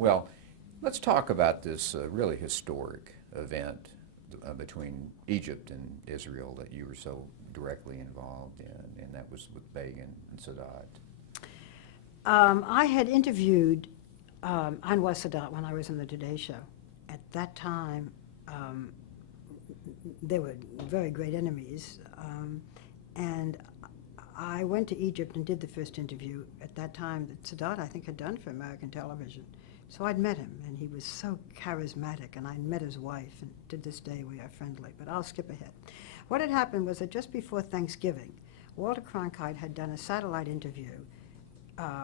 Well, let's talk about this really historic event between Egypt and Israel that you were so directly involved in, and that was with Begin and Sadat. I had interviewed Anwar Sadat when I was in the Today Show. At that time, they were very great enemies, and I went to Egypt and did the first interview at that time that Sadat, I think, had done for American television. So I'd met him, and he was so charismatic, and I'd met his wife, and to this day we are friendly, but I'll skip ahead. What had happened was that just before Thanksgiving, Walter Cronkite had done a satellite interview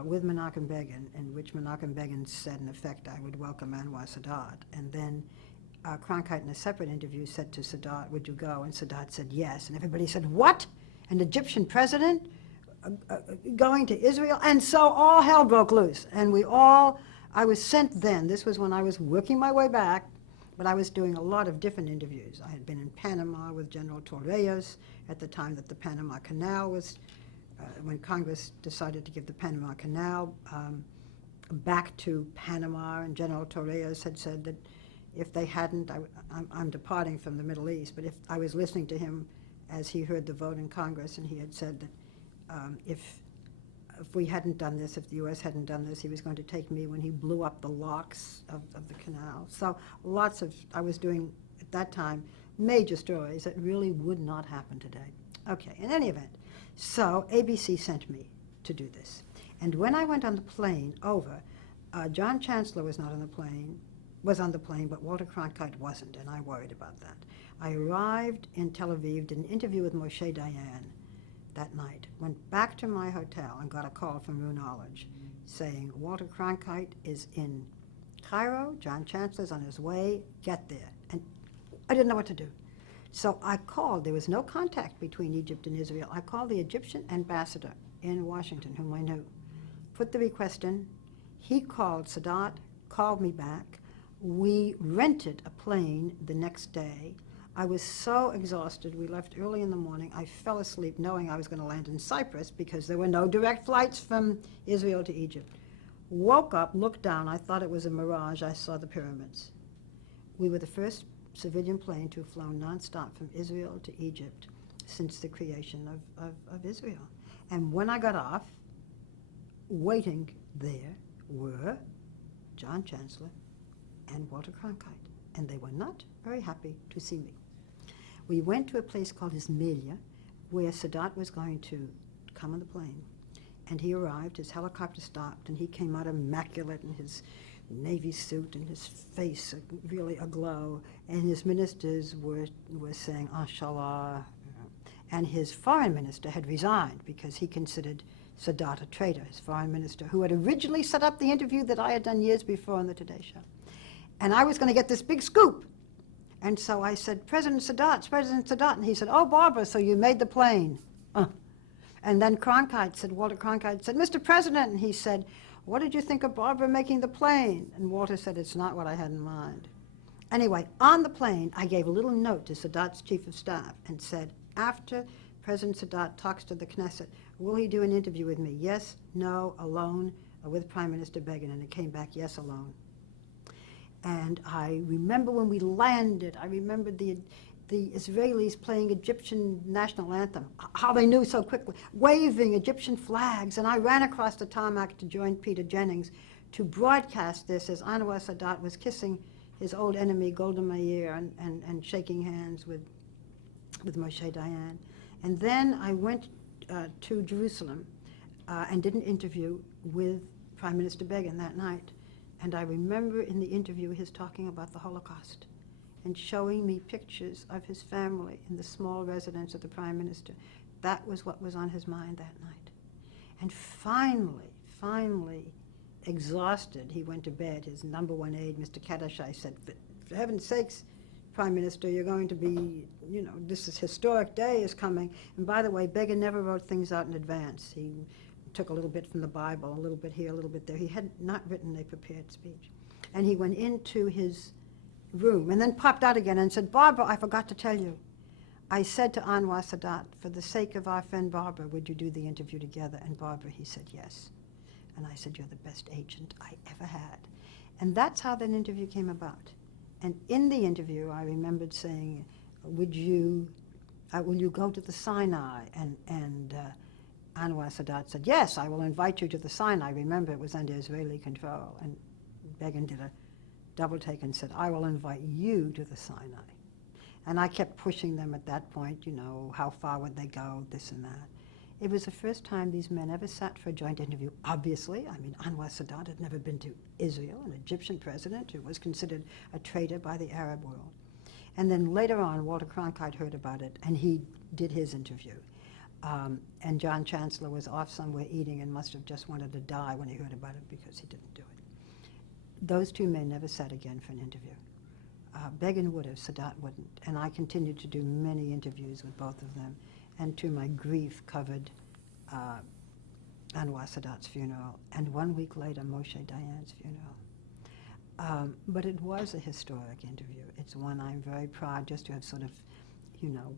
with Menachem Begin, in which Menachem Begin said, in effect, I would welcome Anwar Sadat. And then Cronkite, in a separate interview, said to Sadat, would you go? And Sadat said yes. And everybody said, what? An Egyptian president going to Israel? And so all hell broke loose. And I was sent then. This was when I was working my way back, but I was doing a lot of different interviews. I had been in Panama with General Torreyes at the time that the Panama Canal was, when Congress decided to give the Panama Canal back to Panama, and General Torreyes had said that if they hadn't, I'm departing from the Middle East, but if I was listening to him as he heard the vote in Congress, and he had said that if we hadn't done this, if the U.S. hadn't done this, he was going to take me when he blew up the locks of the canal. So I was doing, at that time, major stories that really would not happen today. Okay, in any event, so ABC sent me to do this. And when I went on the plane over, John Chancellor was not on the plane, was on the plane, but Walter Cronkite wasn't, and I worried about that. I arrived in Tel Aviv, did an interview with Moshe Dayan that night, went back to my hotel and got a call from Rue Knowledge saying, Walter Cronkite is in Cairo, John Chancellor's on his way, get there. And I didn't know what to do. So I called, there was no contact between Egypt and Israel. I called the Egyptian ambassador in Washington, whom I knew, put the request in. He called Sadat, called me back. We rented a plane the next day. I was so exhausted. We left early in the morning. I fell asleep knowing I was going to land in Cyprus because there were no direct flights from Israel to Egypt. Woke up, looked down. I thought it was a mirage. I saw the pyramids. We were the first civilian plane to have flown nonstop from Israel to Egypt since the creation of Israel. And when I got off, waiting there were John Chancellor and Walter Cronkite, and they were not very happy to see me. We went to a place called Ismailia, where Sadat was going to come on the plane, and he arrived, his helicopter stopped, and he came out immaculate in his Navy suit and his face really aglow, and his ministers were saying, Inshallah, and his foreign minister had resigned because he considered Sadat a traitor, his foreign minister, who had originally set up the interview that I had done years before on the Today Show. And I was going to get this big scoop. And so I said, President Sadat, and he said, oh, Barbara, so you made the plane. And then Walter Cronkite said, Mr. President, and he said, what did you think of Barbara making the plane? And Walter said, it's not what I had in mind. Anyway, on the plane, I gave a little note to Sadat's chief of staff and said, after President Sadat talks to the Knesset, will he do an interview with me? Yes, no, alone, or with Prime Minister Begin? And it came back, yes, alone. And I remember when we landed, I remembered the Israelis playing Egyptian national anthem, how they knew so quickly, waving Egyptian flags. And I ran across the tarmac to join Peter Jennings to broadcast this as Anwar Sadat was kissing his old enemy, Golda Meir, and shaking hands with Moshe Dayan. And then I went to Jerusalem and did an interview with Prime Minister Begin that night. And I remember in the interview his talking about the Holocaust and showing me pictures of his family in the small residence of the Prime Minister. That was what was on his mind that night. And finally, exhausted, he went to bed. His number one aide, Mr. Kadashai, said, for heaven's sakes, Prime Minister, you're going to be, this is historic day is coming. And by the way, Begin never wrote things out in advance. He took a little bit from the Bible, a little bit here, a little bit there. He had not written a prepared speech. And he went into his room and then popped out again and said, Barbara, I forgot to tell you. I said to Anwar Sadat, for the sake of our friend Barbara, would you do the interview together? And Barbara, he said yes. And I said, you're the best agent I ever had. And that's how that interview came about. And in the interview, I remembered saying, will you go to the Sinai? And Anwar Sadat said, yes, I will invite you to the Sinai. Remember, it was under Israeli control. And Begin did a double take and said, I will invite you to the Sinai. And I kept pushing them at that point, you know, how far would they go, this and that. It was the first time these men ever sat for a joint interview, obviously. I mean, Anwar Sadat had never been to Israel, an Egyptian president who was considered a traitor by the Arab world. And then later on, Walter Cronkite heard about it, and he did his interview. And John Chancellor was off somewhere eating and must have just wanted to die when he heard about it because he didn't do it. Those two men never sat again for an interview. Begin would have, Sadat wouldn't. And I continued to do many interviews with both of them, and to my grief covered Anwar Sadat's funeral, and 1 week later Moshe Dayan's funeral. But it was a historic interview. It's one I'm very proud just to have sort of, you know,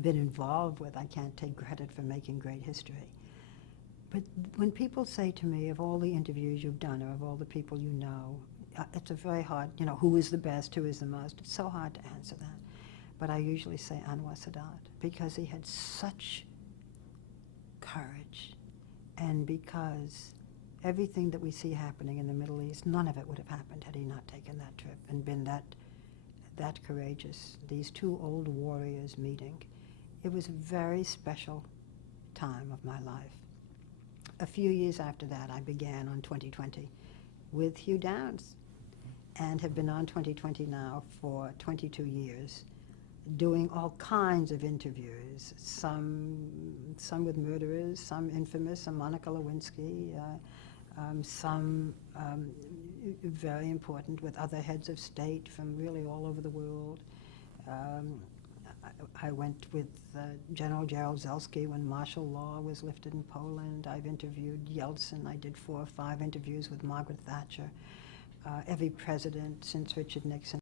been involved with. I can't take credit for making great history. But when people say to me, of all the interviews you've done, or of all the people you know, it's a very hard, you know, who is the best, who is the most, it's so hard to answer that. But I usually say Anwar Sadat, because he had such courage, and because everything that we see happening in the Middle East, none of it would have happened had he not taken that trip and been that courageous. These two old warriors meeting. It was a very special time of my life. A few years after that, I began on 2020 with Hugh Downs, and have been on 2020 now for 22 years, doing all kinds of interviews, some with murderers, some infamous, some Monica Lewinsky, some very important with other heads of state from really all over the world. I went with General Gerald Zelski when martial law was lifted in Poland. I've interviewed Yeltsin. I did 4 or 5 interviews with Margaret Thatcher. Every president since Richard Nixon.